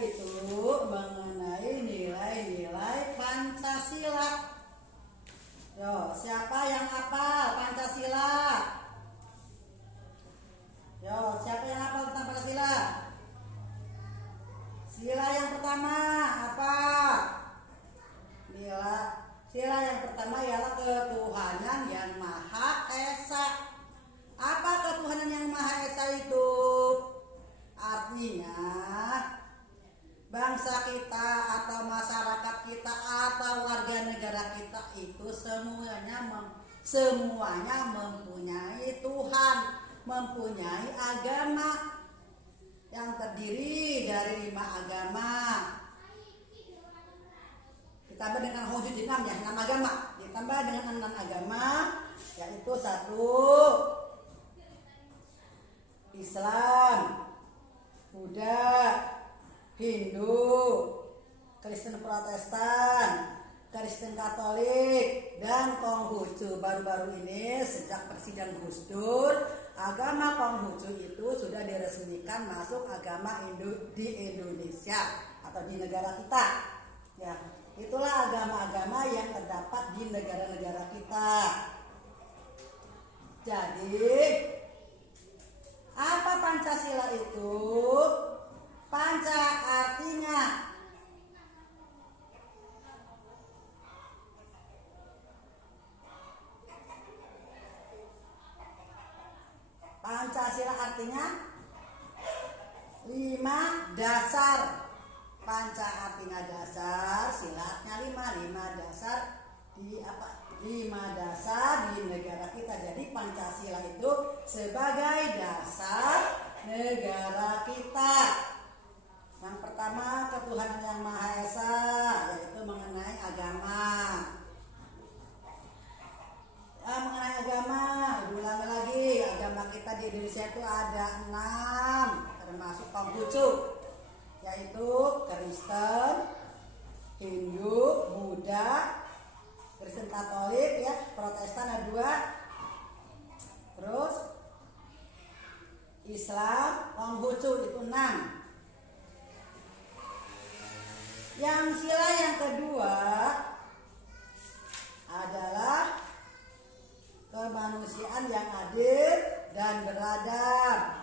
yaitu mengenai nilai-nilai Pancasila. Yo, siapa yang hafal Pancasila? Yo, siapa yang hafal tentang Pancasila? Sila yang pertama apa? Sila yang pertama ialah ketuhanan yang Maha Esa. Apa ketuhanan yang Maha Esa itu? Artinya bangsa kita atau masyarakat kita atau warga negara kita itu semuanya mempunyai Tuhan, mempunyai agama yang terdiri dari 5 agama. Ditambah dengan wujud 6 ya, 6 agama. Ditambah dengan 6 agama, yaitu 1 Islam, Buddha, Hindu, Kristen Protestan, Kristen Katolik, dan Konghucu. Baru-baru ini sejak Presiden Gus Dur, agama Konghucu itu sudah diresmikan masuk agama di Indonesia atau di negara kita. Ya, itulah agama-agama yang terdapat di negara-negara kita. Jadi, apa Pancasila itu? Panca artinya Pancasila artinya 5 dasar. Panca artinya dasar, silatnya 5 dasar di 5 dasar di negara kita. Jadi Pancasila itu sebagai dasar negara kita. Yang pertama, ketuhanan yang Maha Esa, yaitu mengenai agama. Mengenai agama, diulangi lagi, agama kita di Indonesia itu ada 6, termasuk Konghucu, yaitu Kristen, Hindu, Buddha, Kristen Katolik, ya, Protestan ada 2, terus Islam, Konghucu itu 6. Yang sila yang kedua adalah kemanusiaan yang adil dan beradab.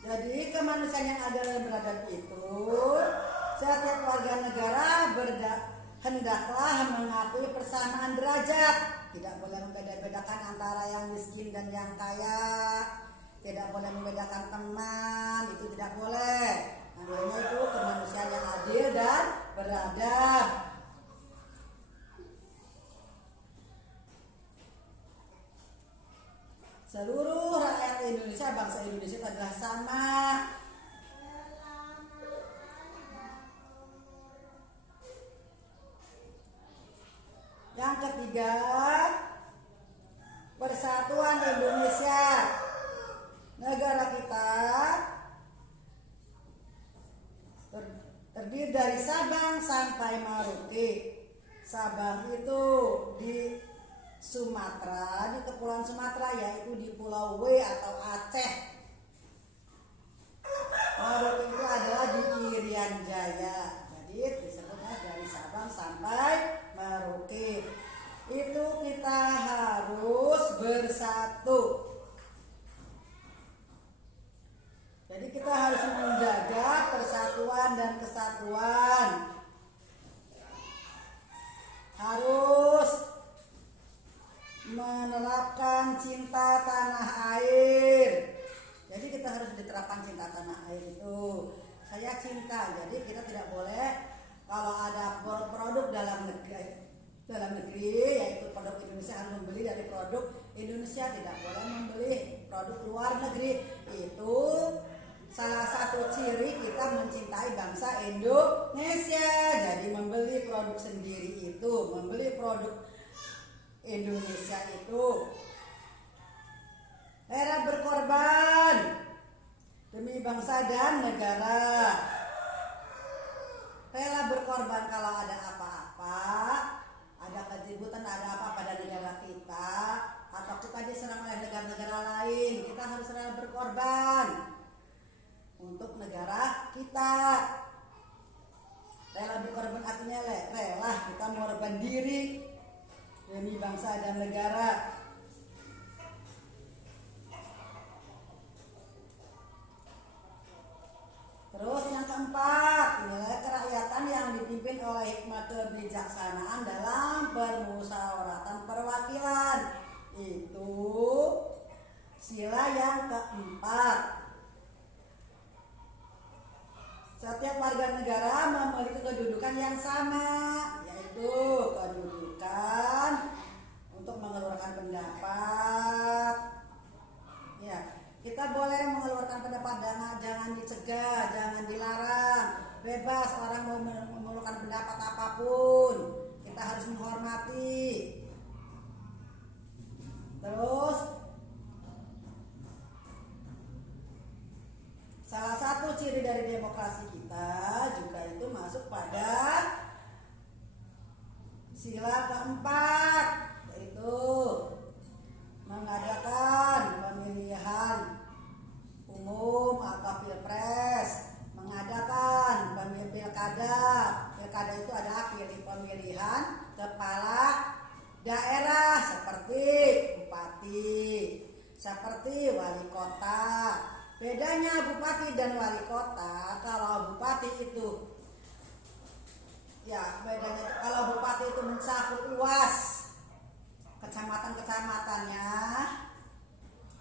Jadi kemanusiaan yang adil dan beradab itu setiap warga negara hendaklah mengakui persamaan derajat. Tidak boleh membeda-bedakan antara yang miskin dan yang kaya. Tidak boleh membedakan teman, itu tidak boleh. Namanya itu kemanusiaan yang adil dan beradab. Seluruh rakyat Indonesia, bangsa Indonesia adalah sama. Yang ketiga, persatuan Indonesia. Negara kita terdiri dari Sabang sampai Merauke. Sabang itu di Sumatera, di Kepulauan Sumatera, yaitu di Pulau W atau Aceh. Merauke itu adalah di Irian Jaya. Jadi disebutnya dari Sabang sampai Merauke. Itu kita harus bersatu. Jadi kita harus menjaga persatuan dan kesatuan. Harus menerapkan cinta tanah air. Jadi kita harus diterapkan cinta tanah air itu. Saya cinta, jadi kita tidak boleh kalau ada produk dalam negeri yaitu produk Indonesia harus membeli dari produk Indonesia, tidak boleh membeli produk luar negeri. Itu salah satu ciri kita mencintai bangsa Indonesia. Jadi membeli produk sendiri itu, membeli produk Indonesia itu. Rela berkorban demi bangsa dan negara. Rela berkorban kalau ada apa-apa, ada kejutan, ada apa pada negara kita, atau kita diserang oleh negara-negara lain, kita harus rela berkorban untuk negara kita. Rela berkorban artinya rela kita mengorbankan diri demi bangsa dan negara. Terus yang keempat, nilai kerakyatan yang dipimpin oleh hikmah kebijaksanaan dalam permusyawaratan perwakilan. Itu sila yang keempat. Setiap warga negara memiliki kedudukan yang sama, yaitu kedudukan untuk mengeluarkan pendapat. Ya, kita boleh mengeluarkan pendapat, jangan dicegah, jangan dilarang, bebas orang mau mengeluarkan pendapat apapun, kita harus menghormati. Terus salah satu ciri dari demokrasi kita juga itu masuk pada sila keempat, yaitu mengadakan pemilihan umum atau pilpres, mengadakan pilkada. Pilkada itu adalah pemilihan kepala daerah seperti bupati, seperti wali kota. Bedanya bupati dan wali kota, kalau bupati itu bedanya kalau bupati itu mencakup luas kecamatan-kecamatannya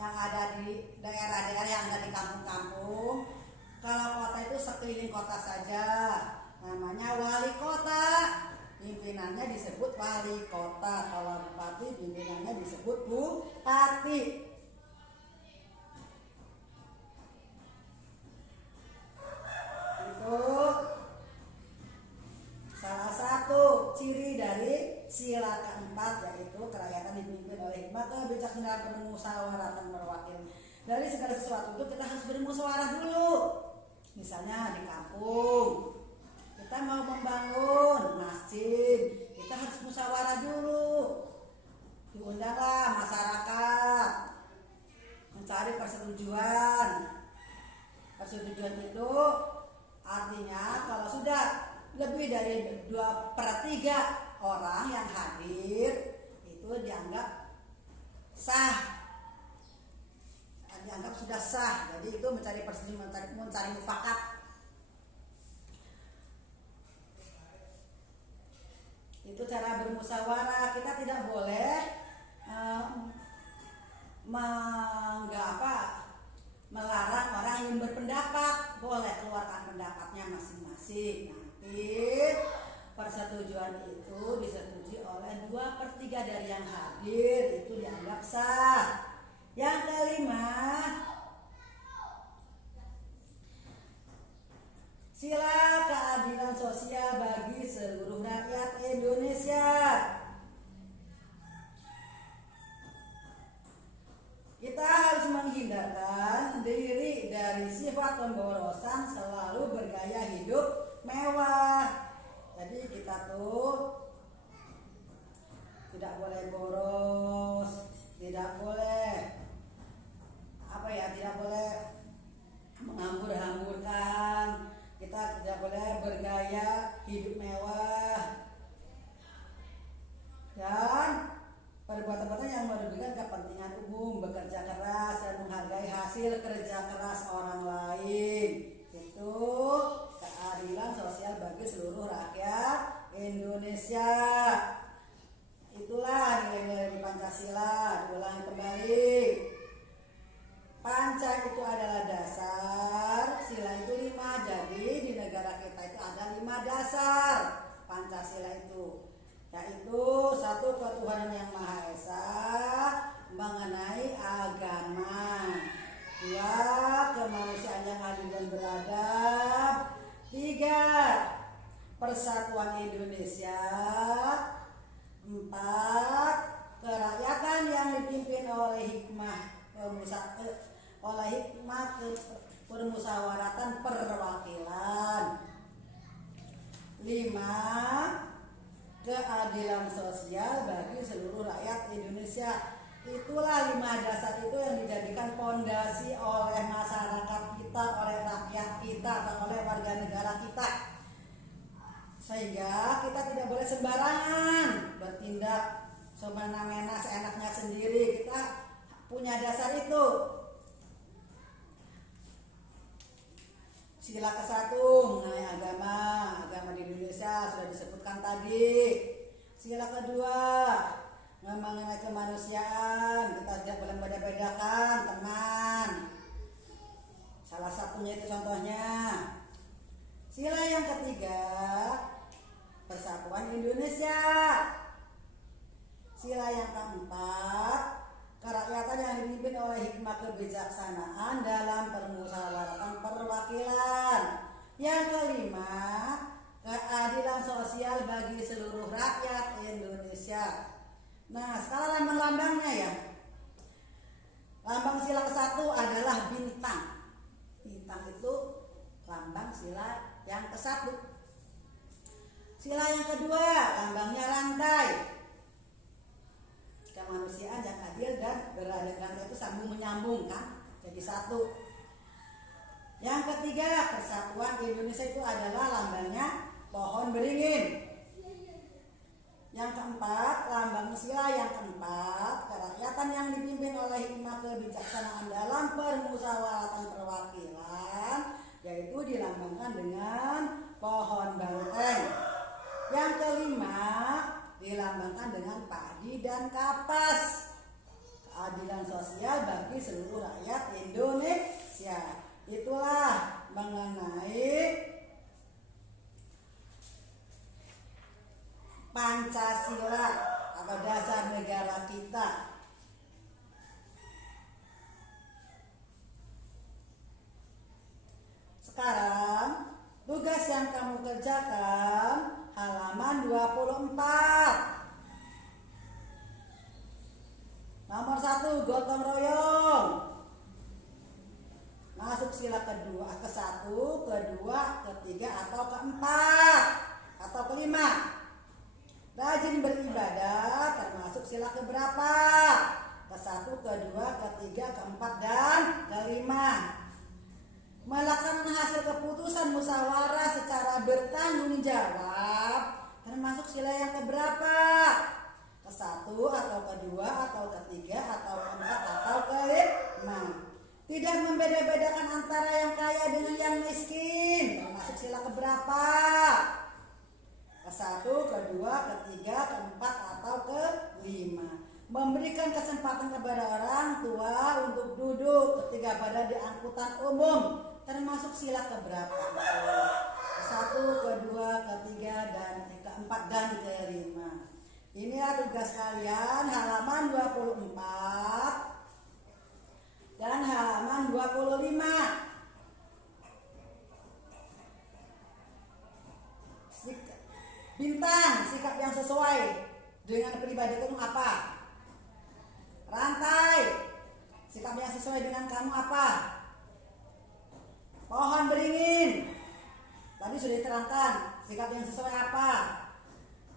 yang ada di daerah-daerah yang ada di kampung-kampung. Kalau kota itu sekeliling kota saja, namanya wali kota, pimpinannya disebut wali kota. Kalau bupati pimpinannya disebut bupati. Itu salah satu ciri dari sila keempat, yaitu kerakyatan dipimpin oleh hikmah kebijaksanaan permusyawaratan perwakilan. Dari segala sesuatu itu kita harus bermusyawarah dulu. Misalnya di kampung kita mau membangun masjid, kita harus musyawarah dulu. Diundanglah masyarakat, mencari persetujuan. Persetujuan itu artinya kalau sudah lebih dari 2/3 orang yang hadir itu dianggap sah, dianggap sudah sah. Jadi itu mencari persetujuan, mencari mufakat. Itu cara bermusyawarah. Kita tidak boleh melarang orang yang berpendapat. Boleh keluarkan pendapatnya masing-masing. Nanti persetujuan itu disetujui oleh 2/3 dari yang hadir, itu dianggap sah. Yang kelima, sila keadilan sosial bagi seluruh rakyat Indonesia. Kita harus menghindarkan diri dari sifat pemborosan, selalu bergaya hidup mewah. Jadi kita tuh tidak boleh boros, tidak boleh tidak boleh menghambur-hamburkan, kita tidak boleh bergaya hidup mewah, dan perbuatan-perbuatan yang merugikan kepentingan umum, bekerja keras dan menghargai hasil kerja keras orang lain. Itu keadilan sosial bagi seluruh rakyat Indonesia. Itulah nilai-nilai di Pancasila. Diulangi kembali. Panca itu adalah dasar, sila itu 5. Jadi di negara kita itu ada 5 dasar Pancasila itu, yaitu 1, ketuhanan yang Maha Esa mengenai agama. 2, kemanusiaan yang adil dan beradab. 3, persatuan Indonesia. 4, kerakyatan yang dipimpin oleh hikmah permusyawaratan perwakilan. 5, keadilan sosial bagi seluruh rakyat Indonesia. Itulah 5 dasar itu yang dijadikan pondasi oleh masyarakat kita, oleh rakyat kita, atau oleh warga negara kita. Sehingga kita tidak boleh sembarangan bertindak semena-mena seenaknya sendiri. Kita punya dasar itu. Sila ke-1 mengenai agama di Indonesia sudah disebutkan tadi. Sila kedua mengenai kemanusiaan, kita tidak boleh beda-bedakan teman. Salah satunya itu contohnya. Sila yang ketiga, persatuan Indonesia. Sila yang keempat, kerakyatan yang dipimpin oleh hikmah kebijaksanaan dalam permusyawaratan perwakilan. Yang kelima, keadilan sosial bagi seluruh rakyat Indonesia. Nah, sekarang lambang-lambangnya ya. Lambang sila ke-1 adalah bintang. Bintang itu lambang sila yang ke-1. Sila yang kedua, lambangnya rantai. Kemanusiaan yang adil dan beradab, rantai itu sambung menyambung kan, jadi satu. Yang ketiga, persatuan Indonesia itu adalah lambangnya pohon beringin. Yang keempat, lambang sila yang keempat, kerakyatan yang dipimpin oleh hikmah kebijaksanaan dalam permusyawaratan perwakilan, yaitu dilambangkan dengan pohon banteng. Yang kelima, dilambangkan dengan padi dan kapas. Keadilan sosial bagi seluruh rakyat Indonesia. Itulah mengenai Pancasila atau dasar negara kita. Sekarang tugas yang kamu kerjakan halaman 24. Nomor 1, gotong royong. Masuk sila kedua, ke-1, kedua, ketiga, atau keempat, atau kelima. Rajin beribadah termasuk sila keberapa? Ke-1, kedua, ketiga, keempat, dan kelima. Melaksanakan hasil keputusan musyawarah secara bertanggung jawab termasuk sila yang keberapa? Ke-1 atau kedua atau ketiga atau keempat atau kelima. Tidak membeda-bedakan antara yang kaya dengan yang miskin termasuk sila keberapa? Ke-1, kedua, ketiga, keempat atau kelima. Memberikan kesempatan kepada orang tua untuk duduk ketika berada di angkutan umum termasuk sila keberapa? Ke-1, kedua, ketiga, dan keempat, dan kelima. Inilah tugas kalian halaman 24 dan halaman 25. Bintang, sikap yang sesuai dengan pribadi kamu apa? Rantai, sikap yang sesuai dengan kamu apa? Pohon beringin, tadi sudah diterangkan sikap yang sesuai apa?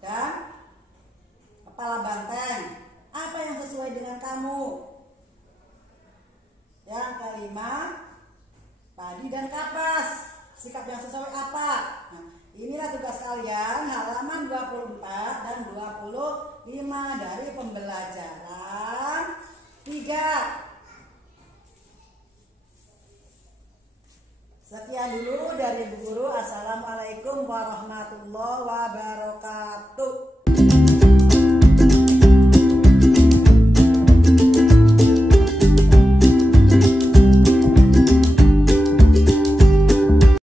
Dan kepala banteng, apa yang sesuai dengan kamu? Yang kelima, padi dan kapas, sikap yang sesuai apa? Nah, inilah tugas kalian halaman 24 dan 25 dari pembelajaran 3. Sekian dulu dari Bu Guru. Assalamualaikum warahmatullahi wabarakatuh.